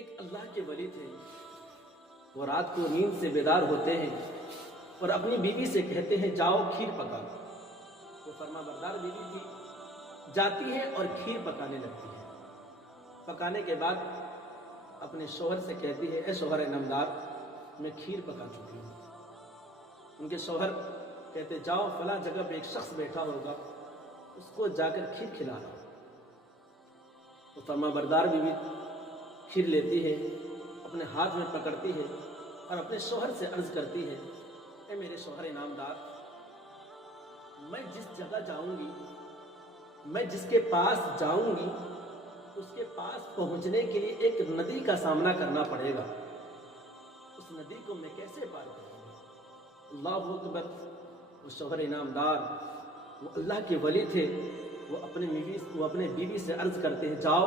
ایک اللہ کے ولی تھے، وہ رات کو نیند سے بیدار ہوتے ہیں اور اپنی بیوی سے کہتے ہیں جاؤ کھیر پکا۔ وہ فرما بردار بیوی تھی، جاتی ہے اور کھیر پکانے لگتی ہے۔ پکانے کے بعد اپنے شوہر سے کہتی ہے اے شوہر نامدار، میں کھیر پکا چکی ہوں۔ ان کے شوہر کہتے جاؤ فلاں جگہ پہ ایک شخص بیٹھا ہوگا، اس کو جا کر کھیر کھلا لاؤ۔ تو فرما بردار بیوی کھیر لیتی ہے، اپنے ہاتھ میں پکڑتی ہے اور اپنے شوہر سے عرض کرتی ہے اے میرے شوہر نامدار، میں جس جگہ جاؤں گی، میں جس کے پاس جاؤں گی، اس کے پاس پہنچنے کے لیے ایک ندی کا سامنا کرنا پڑے گا۔ اس ندی کو میں کیسے پار کروں گا؟ اللہ اکبر۔ وہ شوہر نامدار، وہ اللہ کے ولی تھے، وہ اپنے بیوی سے عرض کرتے ہیں جاؤ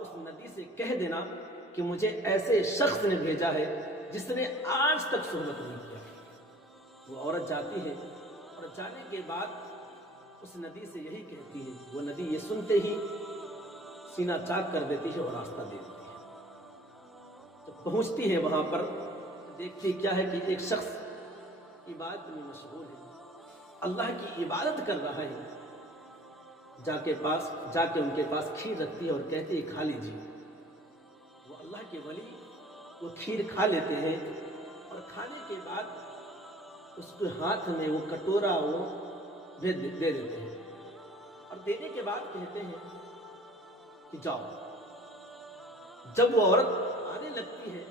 اس ندی سے کہہ دینا کہ مجھے ایسے شخص نے بھیجا ہے جس نے آج تک صحبت نہیں کیا۔ وہ عورت جاتی ہے اور جانے کے بعد اس ندی سے یہی کہتی ہے، وہ ندی یہ سنتے ہی سینہ چاک کر دیتی ہے اور راستہ دے دیتی ہے۔ تو پہنچتی ہے وہاں پر، دیکھتی کیا ہے کہ ایک شخص عبادت میں مشغول ہے، اللہ کی عبادت کر رہا ہے۔ جا کے ان کے پاس کھیر رکھتی ہے اور کہتی ہے کھا لیجیے۔ وہ اللہ کے ولی وہ کھیر کھا لیتے ہیں اور کھانے کے بعد اس کے ہاتھ میں وہ کٹورا وہ دے دیتے ہیں اور دینے کے بعد کہتے ہیں کہ جاؤ۔ جب وہ عورت آنے لگتی ہے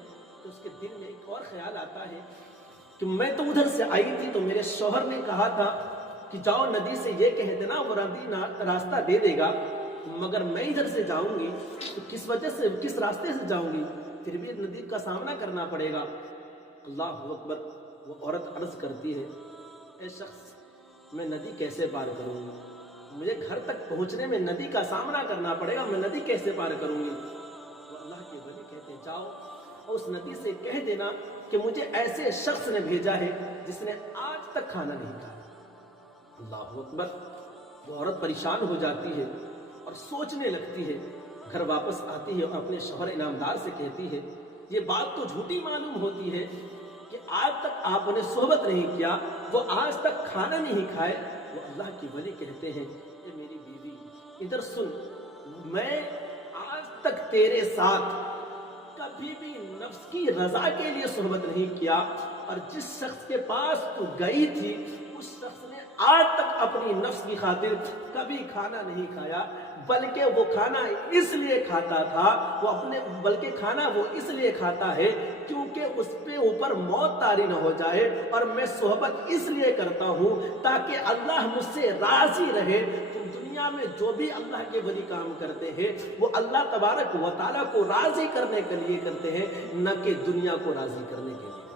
تو اس کے دل میں ایک اور خیال آتا ہے کہ میں تو ادھر سے آئی تھی تو میرے شوہر نے کہا تھا کہ جاؤ ندی سے یہ کہہ دینا، وہ ندی راستہ دے دے گا، مگر میں ادھر سے جاؤں گی تو کس راستے سے جاؤں گی، پھر بھی ندی کا سامنا کرنا پڑے گا۔ اللہ اکبر۔ وہ عورت عرض کرتی ہے اے شخص، میں ندی کیسے پار کروں گی؟ مجھے گھر تک پہنچنے میں ندی کا سامنا کرنا پڑے گا، میں ندی کیسے پار کروں گی؟ وہ اللہ کے ولی کہتے ہیں جاؤ اور اس ندی سے کہہ دینا کہ مجھے ایسے شخص نے بھیجا ہے جس نے آج تک کھانا نہیں کھایا۔ اللہ اکبر۔ وہ عورت پریشان ہو جاتی ہے اور سوچنے لگتی ہے، گھر واپس آتی ہے اور اپنے شوہر انعامدار سے کہتی ہے یہ بات تو جھوٹی معلوم ہوتی ہے کہ آج تک آپ نے صحبت نہیں کیا، وہ آج تک کھانا نہیں کھائے۔ وہ اللہ کی ولی کہتے ہیں اے میری بیوی ادھر سن، میں آج تک تیرے ساتھ کبھی بھی نفس کی رضا کے لیے صحبت نہیں کیا، اور جس شخص کے پاس تو گئی تھی اس شخص نے آج تک اپنی نفس کی خاطر کبھی کھانا نہیں کھایا، بلکہ وہ کھانا اس لیے کھاتا تھا، بلکہ کھانا وہ اس لیے کھاتا ہے کیونکہ اس پہ اوپر موت طاری نہ ہو جائے، اور میں صحبت اس لیے کرتا ہوں تاکہ اللہ مجھ سے راضی رہے۔ تم دنیا میں جو بھی اللہ کے ولی کام کرتے ہیں وہ اللہ تبارک و تعالیٰ کو راضی کرنے کے لیے کرتے ہیں، نہ کہ دنیا کو راضی کرنے کے لیے۔